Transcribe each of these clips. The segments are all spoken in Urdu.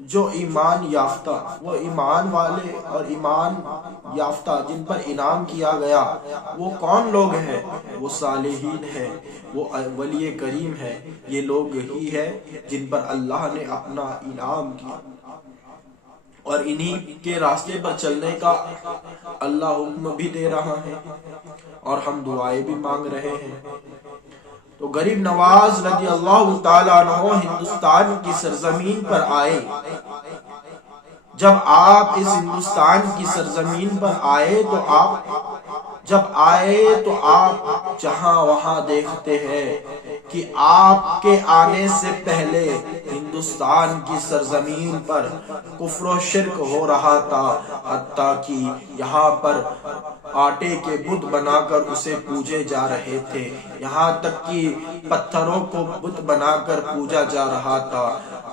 جو ایمان یافتہ، وہ ایمان والے اور ایمان یافتہ جن پر انعام کیا گیا وہ کون لوگ ہیں؟ وہ صالحین ہیں، وہ ولی کریم ہے، یہ لوگ ہی ہے جن پر اللہ نے اپنا انعام کیا، اور انہی کے راستے پر چلنے کا اللہ حکم بھی دے رہا ہے اور ہم دعائیں بھی مانگ رہے ہیں۔ تو غریب نواز رضی اللہ تعالیٰ عنہ ہندوستان کی سرزمین پر آئے۔ جب آپ اس ہندوستان کی سرزمین پر آئے تو آپ جہاں وہاں دیکھتے ہیں کہ آپ کے آنے سے پہلے ہندوستان کی سرزمین پر کفر و شرک ہو رہا تھا، حتیٰ کہ یہاں پر آٹے کے بت بنا کر اسے پوجے جا رہے تھے، یہاں تک کہ پتھروں کو بت بنا کر پوجا جا رہا تھا،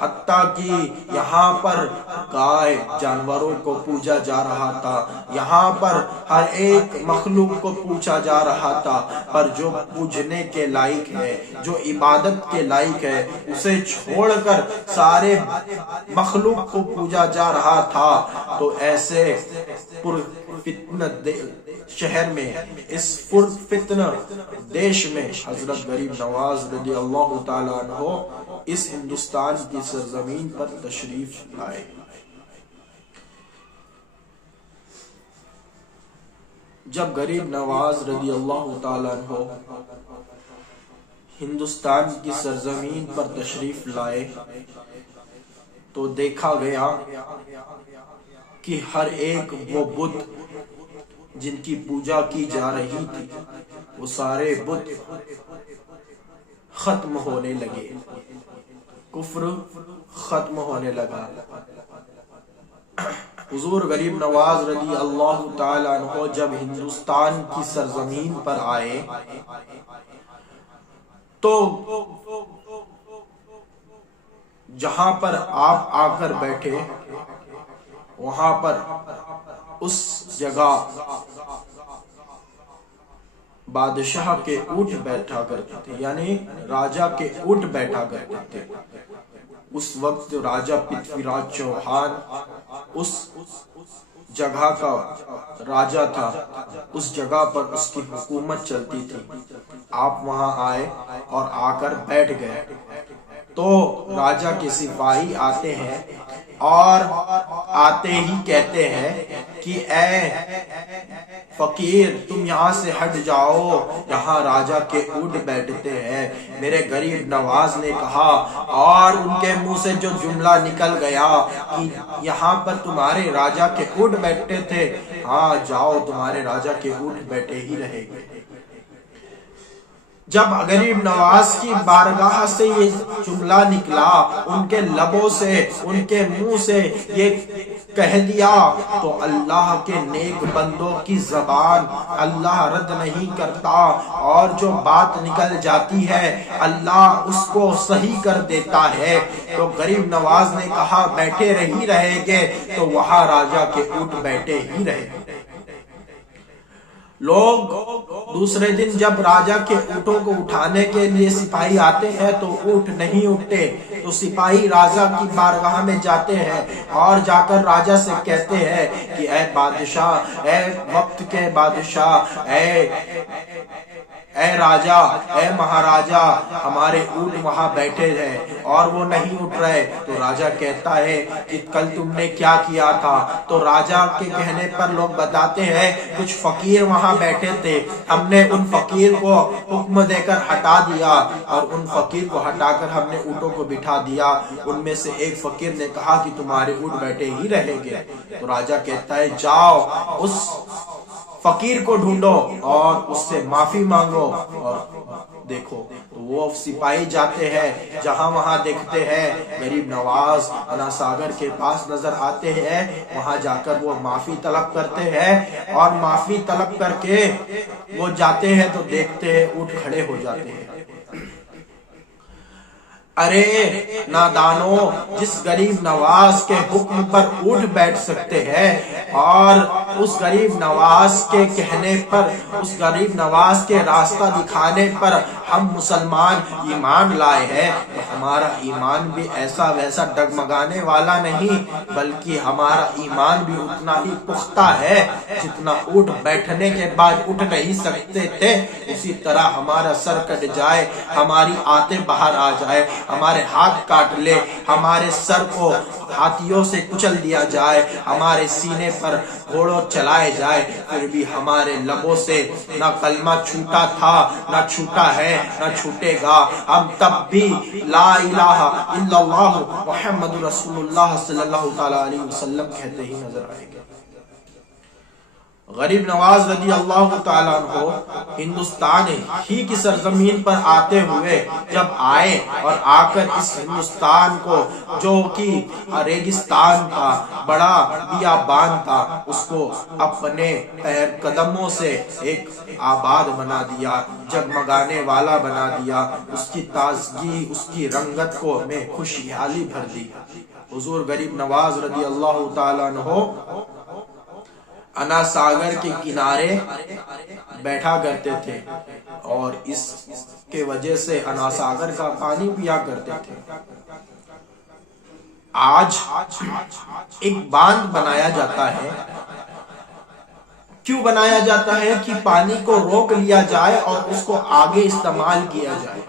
حتیٰ کہ یہاں پر گائے جانوروں کو پوجا جا رہا تھا، یہاں پر ہر ایک مخلوق کو پوجا جا رہا تھا، پر جو پوجنے کے لائق ہے، جو عبادت کے لائق ہے، اسے چھوڑ کر سارے مخلوق کو پوجا جا رہا تھا۔ تو ایسے پرفتنہ شہر میں، اس پرفتنہ دیش میں حضرت غریب نواز رضی اللہ تعالیٰ عنہ اس ہندوستان کی سرزمین پر تشریف لائے۔ جب غریب نواز رضی اللہ تعالیٰ عنہ ہندوستان کی سرزمین پر تشریف لائے تو دیکھا گیا کہ ہر ایک وہ بت جن کی پوجا کی جا رہی تھی وہ سارے بت ختم ہونے لگے، کفر ختم ہونے لگا۔ حضور غریب نواز رضی اللہ تعالیٰ عنہ جب ہندوستان کی سرزمین پر آئے تو جہاں پر آپ آ کر بیٹھے وہاں پر اس جگہ بادشاہ کے اونٹ بیٹھا کرتے تھے، یعنی راجہ کے اونٹ بیٹھا کرتے تھے۔ اس وقت راجہ پرتھوی راج چوہان اس جگہ کا راجہ تھا، اس جگہ پر اس کی حکومت چلتی تھی۔ آپ وہاں آئے اور آ کر بیٹھ گئے تو راجہ کے سپاہی آتے ہیں اور آتے ہی کہتے ہیں کہ اے فقیر تم یہاں سے ہٹ جاؤ، یہاں راجہ کے اونٹ بیٹھتے ہیں۔ میرے غریب نواز نے کہا اور ان کے منہ سے جو جملہ نکل گیا کہ یہاں پر تمہارے راجہ کے اونٹ بیٹھتے تھے، ہاں جاؤ تمہارے راجہ کے اونٹ بیٹھے ہی رہے گے۔ جب غریب نواز کی بارگاہ سے یہ جملہ نکلا، ان کے لبوں سے، ان کے منہ سے یہ کہہ دیا تو اللہ کے نیک بندوں کی زبان اللہ رد نہیں کرتا، اور جو بات نکل جاتی ہے اللہ اس کو صحیح کر دیتا ہے۔ تو غریب نواز نے کہا بیٹھے ہی رہیں گے، تو وہاں راجہ کے اونٹ بیٹھے ہی رہے۔ لوگ دوسرے دن جب راجہ کے اونٹوں کو اٹھانے کے لیے سپاہی آتے ہیں تو اونٹ نہیں اٹھتے، تو سپاہی راجہ کی بارگاہ میں جاتے ہیں اور جا کر راجہ سے کہتے ہیں کہ اے بادشاہ، اے وقت کے بادشاہ، اے راجہ، اے مہاراجہ، ہمارے اونٹ وہاں بیٹھے ہیں اور وہ نہیں اٹھ رہے۔ تو راجہ کہتا ہے کہ کل تم نے کیا کیا تھا؟ تو راجہ کے کہنے پر لوگ بتاتے ہیں کچھ فقیر وہاں بیٹھے تھے، ہم نے ان فقیر کو حکم دے کر ہٹا دیا، اور ان فقیر کو ہٹا کر ہم نے اونٹوں کو بٹھا دیا۔ ان میں سے ایک فقیر نے کہا کہ تمہارے اونٹ بیٹھے ہی رہیں گے۔ تو راجہ کہتا ہے جاؤ اس فقیر کو ڈھونڈو اور اس سے معافی مانگو اور دیکھو۔ تو وہ سپاہی جاتے ہیں، جہاں وہاں دیکھتے ہیں غریب نواز انا ساگر کے پاس نظر آتے ہیں، وہاں جا کر وہ معافی طلب کرتے ہیں، اور معافی طلب کر کے وہ جاتے ہیں تو دیکھتے ہیں اونٹ کھڑے ہو جاتے ہیں۔ ارے نادانو، جس غریب نواز کے حکم پر اٹھ بیٹھ سکتے ہیں اور اس غریب نواز کے کہنے پر، اس غریب نواز کے راستہ دکھانے پر ہم مسلمان ایمان لائے ہیں، تو ہمارا ایمان بھی ایسا ویسا ڈگمگانے والا نہیں، بلکہ ہمارا ایمان بھی اتنا ہی پختہ ہے جتنا اٹھ بیٹھنے کے بعد اٹھ نہیں سکتے تھے، اسی طرح ہمارا سر کٹ جائے، ہماری آتیں باہر آ جائے، ہمارے ہاتھ کاٹ لے، ہمارے سر کو ہاتھیوں سے کچل دیا جائے، ہمارے سینے پر گھوڑوں چلائے جائے، پھر بھی ہمارے لبوں سے نہ کلمہ چھوٹا تھا، نہ چھوٹا ہے، نہ چھوٹے گا، ہم تب بھی لا الہ الا اللہ محمد رسول اللہ صلی اللہ تعالی علیہ وسلم کہتے ہی نظر آئے گا۔ غریب نواز رضی اللہ تعالیٰ عنہ ہندوستان ہی کی سرزمین پر آتے ہوئے جب آئے اور آ کر اس ہندوستان کو، جو کہ ریگستان تھا، بڑا بیابان تھا، اس کو اپنے پیر قدموں سے ایک آباد بنا دیا، جگمگانے والا بنا دیا، اس کی تازگی، اس کی رنگت کو میں خوشحالی بھر دی۔ حضور غریب نواز رضی اللہ تعالیٰ عنہ انا ساگر کے کنارے بیٹھا کرتے تھے اور اس کے وجہ سے انا ساگر کا پانی پیا کرتے تھے۔ آج ایک باندھ بنایا جاتا ہے، کیوں بنایا جاتا ہے؟ کہ پانی کو روک لیا جائے اور اس کو آگے استعمال کیا جائے۔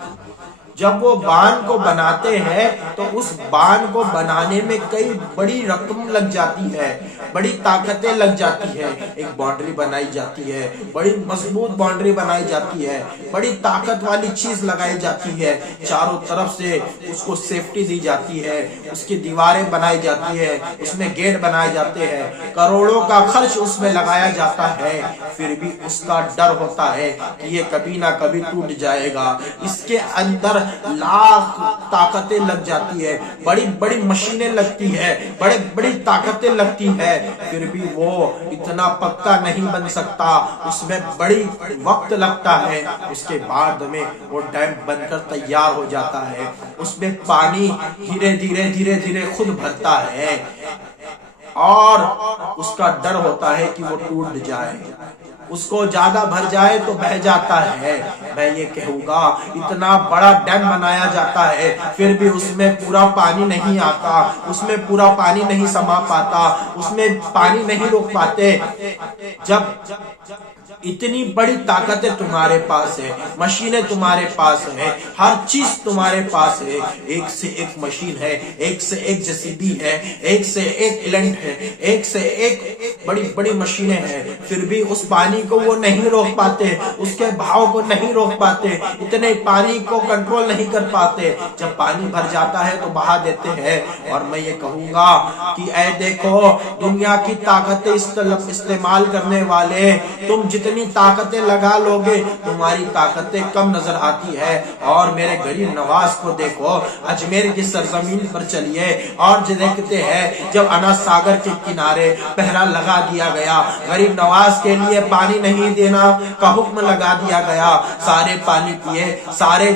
جب وہ باندھ کو بناتے ہیں تو اس باندھ کو بنانے میں کئی بڑی رقم لگ جاتی ہے، بڑی طاقتیں لگ جاتی ہے، ایک باؤنڈری بنائی جاتی ہے، بڑی مضبوط باؤنڈری بنائی جاتی ہے، بڑی طاقت والی چیز لگائی جاتی ہے، چاروں طرف سے اس کو سیفٹی دی جاتی ہے، اس کی دیواریں بنائی جاتی ہے، اس میں گیٹ بنائے جاتے ہیں، کروڑوں کا خرچ اس میں لگایا جاتا ہے، پھر بھی اس کا ڈر ہوتا ہے کہ یہ کبھی نہ کبھی ٹوٹ جائے گا۔ اس کے اندر لاکھ طاقتیں لگ جاتی ہے، بڑی بڑی مشینیں لگتی ہے، بڑی بڑی طاقتیں لگتی ہے، پھر بھی وہ اتنا پکا نہیں بن سکتا، اس میں بڑی وقت لگتا ہے، اس کے بعد میں وہ ڈیم بن کر تیار ہو جاتا ہے، اس میں پانی دھیرے دھیرے دھیرے دھیرے خود بھرتا ہے اور اس کا ڈر ہوتا ہے کہ وہ ٹوٹ جائے، اس کو زیادہ بھر جائے تو بہہ جاتا ہے۔ میں یہ کہوں گا اتنا بڑا ڈیم بنایا جاتا ہے، پھر بھی اس میں پورا پانی نہیں آتا، اس میں پورا پانی نہیں سما پاتا، اس میں پانی نہیں روک پاتے۔ جب اتنی بڑی طاقتیں تمہارے پاس ہے، مشینیں تمہارے پاس ہے، ہر چیز تمہارے پاس ہے، ایک سے ایک مشین ہے، ایک سے ایک جسیبی ہے، ایک سے ایک ایلنٹ ہے، ایک سے ایک بڑی بڑی مشینیں ہیں، پھر بھی اس پانی کو وہ نہیں روک پاتے، اس کے بہاؤ کو نہیں روک پاتے، اتنے پانی کو کنٹرول نہیں کر پاتے۔ جب پانی بھر جاتا ہے تو بہا دیتے ہیں۔ اور میں یہ کہوں گا کہ اے دیکھو دنیا کی طاقتیں استعمال کرنے والے، تم جتنی طاقتیں لگا لوگے تمہاری طاقتیں کم نظر آتی ہے۔ اور میرے غریب نواز کو دیکھو، اجمیر کی سرزمین پر چلیے اور دیکھتے ہیں جب انا ساگر کے کنارے پہرا لگا دیا گیا، غریب نواز کے لیے پانی نہیں دینا کا حکم لگا دیا گیا، سارے پانی پیے، سارے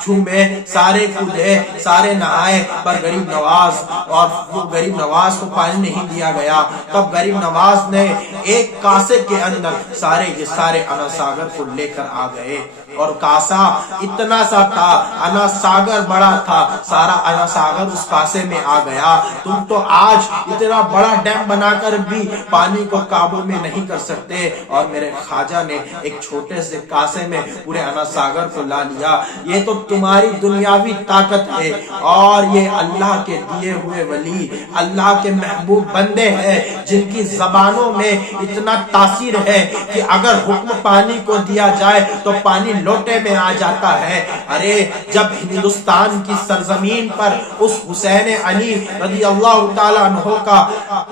جھومے، سارے کودے، سارے نہائے، پر غریب نواز اور غریب نواز کو پانی نہیں دیا گیا۔ تب غریب نواز نے ایک کاسے کے اندر سارے کے سارے انا ساگر کو لے کر آ گئے، اور کاسا اتنا سا تھا، انا ساگر بڑا تھا، سارا انا ساگر اس کاسے میں آ گیا۔ تم تو آج اتنا بڑا ڈیم بنا کر بھی پانی کو قابو میں نہیں کر سکتے، اور میرے خواجہ نے ایک چھوٹے سے کاسے میں پورے انا ساگر کو لا لیا۔ یہ تو تمہاری دنیاوی طاقت ہے، اور یہ اللہ کے دیے ہوئے ولی، اللہ کے محبوب بندے ہیں جن کی زبانوں میں اتنا تاثیر ہے کہ اگر حکم پانی کو دیا جائے تو پانی لوٹے میں آ جاتا ہے۔ ارے جب ہندوستان کی سرزمین پر اس حسین علی رضی اللہ تعالیٰ عنہ کا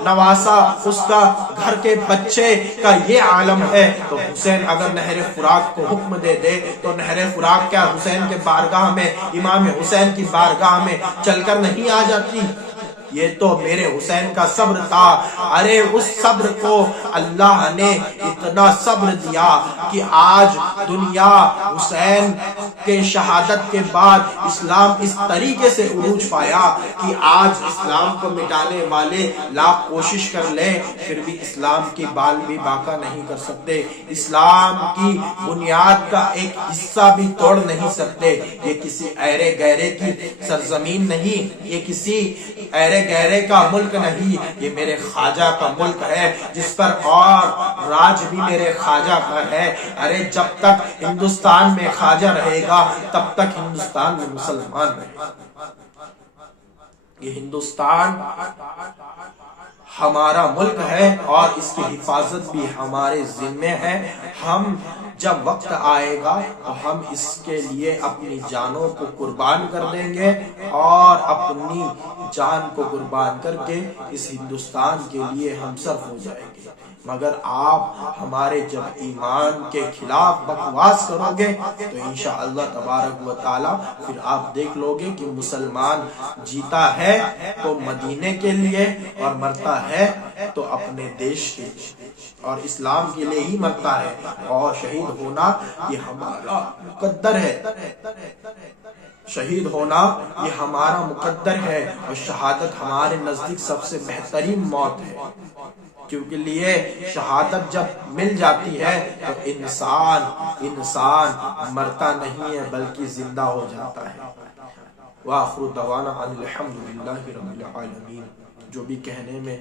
نواسا، اس کا گھر کے بچے کا یہ عالم ہے، تو حسین اگر نہر فراق کو حکم دے دے تو نہر فراق کیا حسین کے بارگاہ میں، امام حسین کی بارگاہ میں چل کر نہیں آ جاتی؟ یہ تو میرے حسین کا صبر تھا۔ ارے اس صبر کو اللہ نے اتنا صبر دیا کہ آج دنیا حسین کے شہادت کے بعد اسلام اس طریقے سے عروج پایا کہ آج اسلام کو مٹانے والے لاکھ کوشش کر لیں پھر بھی اسلام کی بال بھی باقا نہیں کر سکتے، اسلام کی بنیاد کا ایک حصہ بھی توڑ نہیں سکتے۔ یہ کسی ایرے گہرے کی سرزمین نہیں، یہ کسی ایرے گہرے کا ملک نہیں، یہ میرے خواجہ کا ملک ہے جس پر اور راج بھی میرے خواجہ کا ہے۔ ارے جب تک ہندوستان میں خواجہ رہے گا تب تک ہندوستان میں مسلمان رہے گا۔ یہ ہندوستان ہمارا ملک ہے اور اس کی حفاظت بھی ہمارے ذمہ ہے۔ ہم جب وقت آئے گا تو ہم اس کے لیے اپنی جانوں کو قربان کر دیں گے اور اپنی جان کو قربان کر کے اس ہندوستان کے لیے ہم صرف ہو جائیں گے۔ مگر آپ ہمارے جب ایمان کے خلاف بکواس کرو گے تو انشاءاللہ تبارک و تعالی پھر آپ دیکھ لو گے کہ مسلمان جیتا ہے تو مدینے کے لیے اور مرتا ہے تو اپنے دیش کے لیے اور اسلام کے لیے ہی مرتا ہے، اور شہید ہونا یہ ہمارا مقدر ہے۔ شہید ہونا یہ ہمارا مقدر ہے اور شہادت ہمارے نزدیک سب سے بہترین موت ہے، کیونکہ لیے شہادت جب مل جاتی ہے تو انسان مرتا نہیں ہے بلکہ زندہ ہو جاتا ہے۔ وآخر دعوانا ان الحمدللہ رب العالمین۔ جو بھی کہنے میں